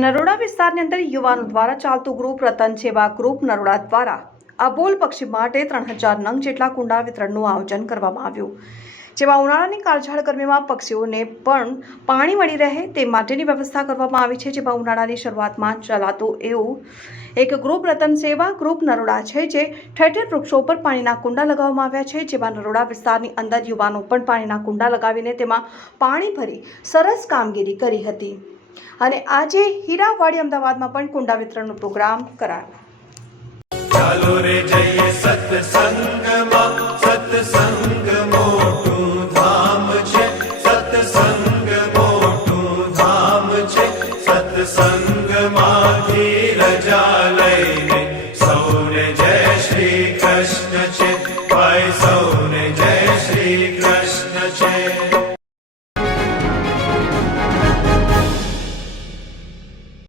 નરોડા વિસ્તારની અંદર યુવાનો દ્વારા ચાલતું ગ્રુપ રતન સેવા ગ્રુપ નરોડા દ્વારા અબોલ પક્ષી માટે ત્રણ હજાર નંગ જેટલા કુંડા વિતરણનું આયોજન કરવામાં આવ્યું. જેમાં ઉનાળાની કાળઝાળ ગરમીમાં પક્ષીઓને પણ પાણી મળી રહે તે માટેની વ્યવસ્થા કરવામાં આવી છે. જેમાં ઉનાળાની શરૂઆતમાં ચલાતું એવું એક ગ્રુપ રતન સેવા ગ્રુપ નરોડા છે જે ઠેર ઠેર વૃક્ષો પર પાણીના કુંડા લગાવવામાં આવ્યા છે. જેમાં નરોડા વિસ્તારની અંદર યુવાનો પણ પાણીના કુંડા લગાવીને તેમાં પાણી ભરી સરસ કામગીરી કરી હતી. અને આજે હીરાવાડી અમદાવાદમાં પણ કુંડા વિતરણનો પ્રોગ્રામ કરાયો. ચાલો રે જઈએ સત્સંગમાં. સત્સંગ મોટું ધામ છે. સત્સંગ મોટું ધામ છે. સત્સંગમાંથી રજા લઈને સૌને જય શ્રી કૃષ્ણ છે. ભાઈ સૌને જય શ્રી કૃષ્ણ છે.